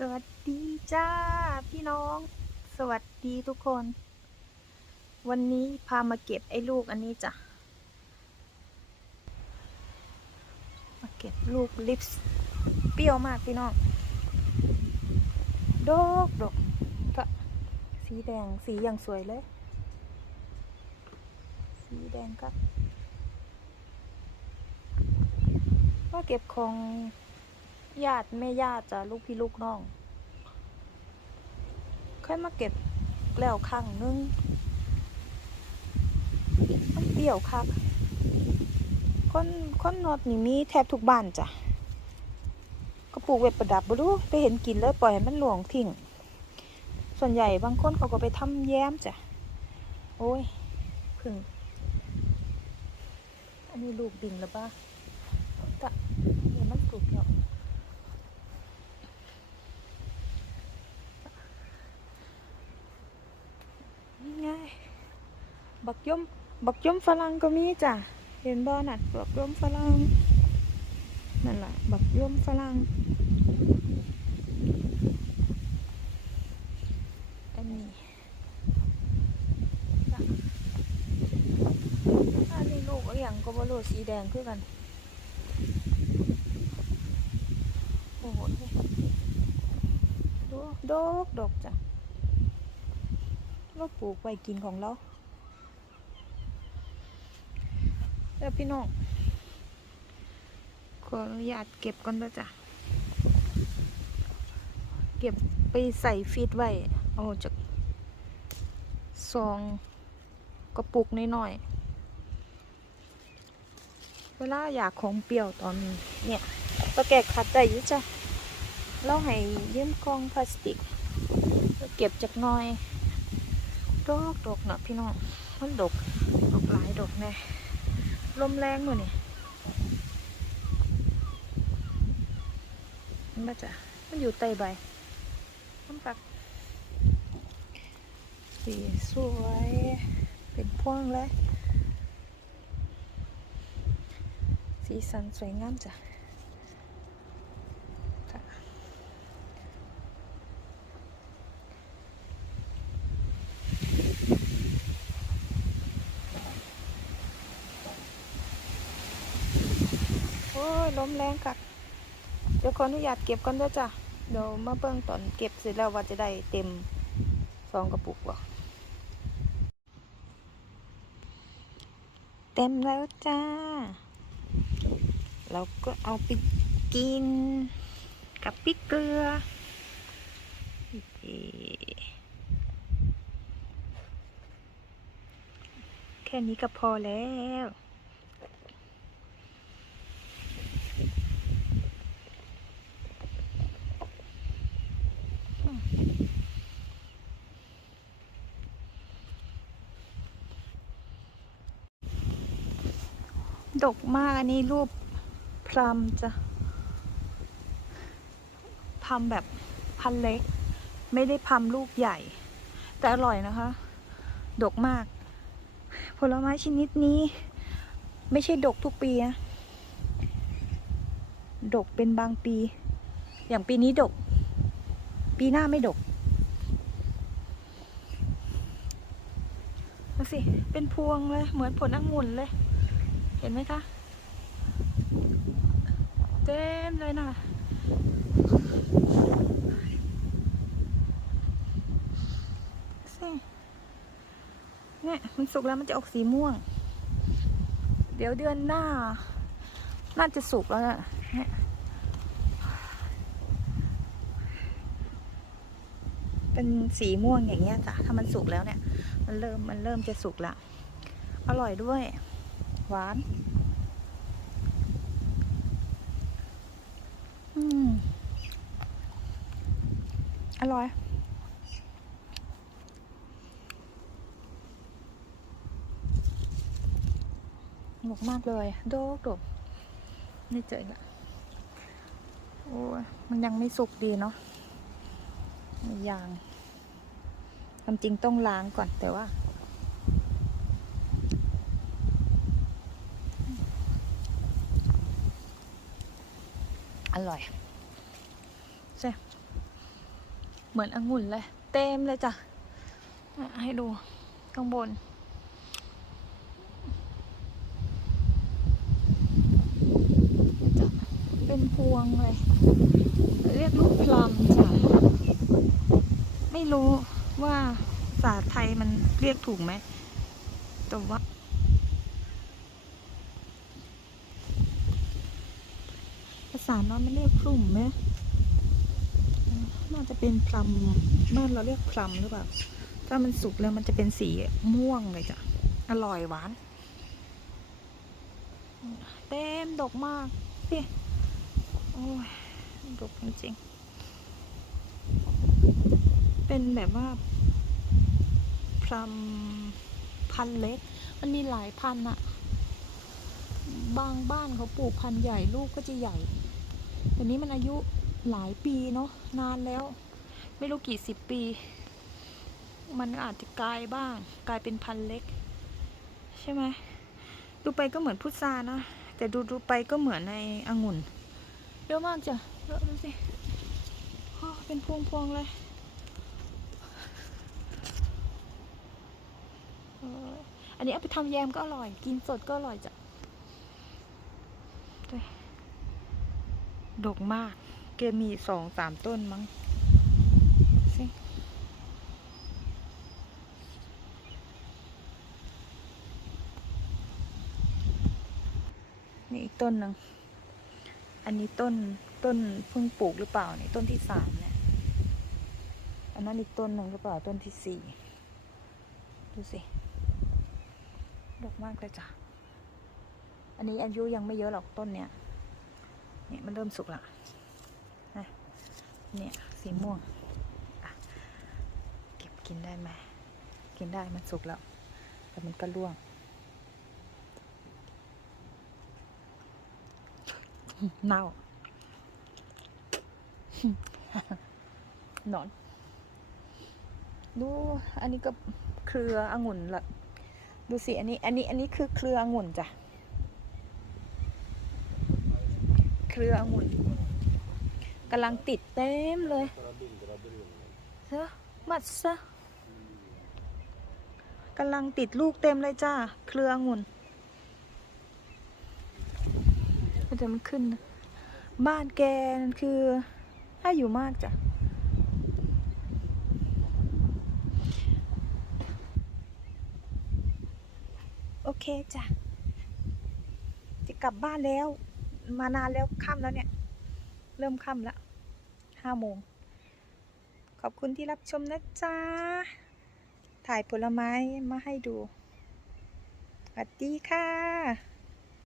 สวัสดีจ้าพี่น้อง สวัสดีทุกคน วันนี้พามาเก็บไอ้ลูกอันนี้จ้ะมาเก็บลูกลิปส์เปรี้ยวมากพี่น้องดอกดอกก็สีแดงสีอย่างสวยเลย สีแดงครับว่าเก็บของ ญาติแม่ญาติจ้ะลูกพี่ลูกน้องเคยมาเก็บแล้วครั้งนึงมันเปรี้ยวคักคนคนนอดนี่มีแทบทุกบ้านจ้ะก็ปลูกไว้ประดับบ่รู้ไปเห็นกินเลยปล่อยให้มันหลวงทิ้งส่วนใหญ่บางคนเขาก็ไปทำแย้มจ้ะโอ้ยพึ่งอันนี้ลูกดินหรือปะกะเดี๋ยวมันสุกแล้วนี่ไง บักย่อมบักย่อมฝรั่งก็มีจ้ะเห็นบ่น่ะบักย่อมฝรั่งนั่นแหละบักย่อมฝรั่งอันนี้อันนี้ลูกอย่างก็บ่รู้สีแดงคือกันโอ้โหดูดอกดอกจ้ะเราปลูกไว้กินของเรา เดี๋ยวพี่น้องขออนุญาตเก็บก่อนนะจ้ะ เก็บไปใส่ฟีดไว้เอาจากซองกระปุกน้อยๆ เวลาอยากของเปรี้ยวตอนเนี่ยตะแกกขัดได้อยุ่จ้ะเราให้ยืมกล่องพลาสติก เก็บจากน้อย ดอกดอกเนาะพี่น้อง มันดอก ดอกหลายดอกแน่ ลมแรงมือนี่มันมาจ้ะมันอยู่ใต้ใบมันปัก สีสวย เป็นพ่วงเลยสีสันสวยงามจ้ะ ยลมแรงคักเดี๋ยวขออนุญาตเก็บก่อนเด้วยจ้ะเดี๋ยวมาเบิ่งตอนเก็บเสร็จแล้วว่าจะได้เต็มซองกระปุกบ่เต็มแล้วจ้า เราก็เอาไปกินกับพริกเกลือแค่นี้ก็พอแล้ว ดกมากอันนี้รูปพรมจะพรมแบบพันเล็ก ไม่ได้พรมลูกใหญ่ แต่อร่อยนะคะ ดกมาก ผลไม้ชนิดนี้ ไม่ใช่ดกทุกปีนะดกเป็นบางปี อย่างปีนี้ดก ปีหน้าไม่ดกดูสิ เป็นพวงเลย เหมือนผลองุ่นเลย ห็นไหมคะเต็มเลยนะเนี่ยมันสุกแล้วมันจะออกสีม่วง เดี๋ยวเดือนหน้า น่าจะสุกแล้วนะเนี่ยเป็นสีม่วงอย่างเงี้ยจ้ะถ้ามันสุกแล้วเนี่ย มันเริ่มมันเริ่มจะสุกละ อร่อยด้วย หวานอืมอร่อยหมกมากเลย โดกดกนี่เจออีกละโอ้ยมันยังไม่สุกดีเนาะมียางความจริงต้องล้างก่อนแต่ว่า อร่อยใช่เหมือนองุ่นเลย เต็มเลยจ้ะอะให้ดูข้างบนจะเป็นพวงเลย เรียกลูกพลัมจ้ะ ไม่รู้ว่าภาษาไทยมันเรียกถูกไหมแต่ว่าาษาน้อยมันเรียกพลุ่มไหมน่าจะเป็นพลัมบ้านเราเรียกพลัมหรือเปล่า ถ้ามันสุกแล้วมันจะเป็นสีม่วงเลยจ้ะ อร่อยหวาน เต็มดกมากพี่โอ้ยดกจริงๆ เป็นแบบว่าพลัมพันเล็ก มันมีหลายพันอะบางบ้านเขาปลูกพันธุ์ใหญ่ลูกก็จะใหญ่ แต่นี้มันอายุหลายปีเนาะนานแล้ว ไม่รู้กี่สิบปี มันอาจจะกลายบ้าง กลายเป็นพันธุ์เล็ก ใช่ไหมดูไปก็เหมือนพุทรานะ แต่ดูดูไปก็เหมือนในองุ่นเยอะมากจ้ะเยอะดูสิเป็นพวงพวงๆเลยอออันนี้เอาไปทำแยมก็อร่อย กินสดก็อร่อยจ้ะ ดกมาก เกมีสองสามต้นมั้งสินี่อีกต้นหนึ่ง อันนี้ต้นต้นเพิ่งปลูกหรือเปล่าเนี่ยต้นที่สามเนี่ย อันนั้นอีกต้นหนึ่งหรือเปล่าต้นที่สี่ดูสิ ดกมากเลยจ้ะ อันนี้อายุยังไม่เยอะหรอกต้นเนี้ย เนี่ยมันเริ่มสุกละนะเนี่ยสีม่วงเก็บกินได้ไหมกินได้มันสุกแล้ว แต่มันก็ร่วงเน่าหนอน ดู อันนี้ก็เครือองุ่นละ ดูสิ อันนี้ อันนี้ อันนี้คือเครือองุ่นจ้ะ เครือองุ่นกำลังติดเต็มเลยเฮ้มัดซะกำลังติดลูกเต็มเลยจ้า เครือองุ่นมันจะมันขึ้นนะบ้านแกนั่นคือถ้าอยู่มากจ้ะ โอเคจ้ะ จะกลับบ้านแล้ว มานานแล้วค่ำแล้วเนี่ย เริ่มค่ำแล้วห้าโมง ขอบคุณที่รับชมนะจ๊ะ ถ่ายผลไม้มาให้ดูสวัสดีค่ะ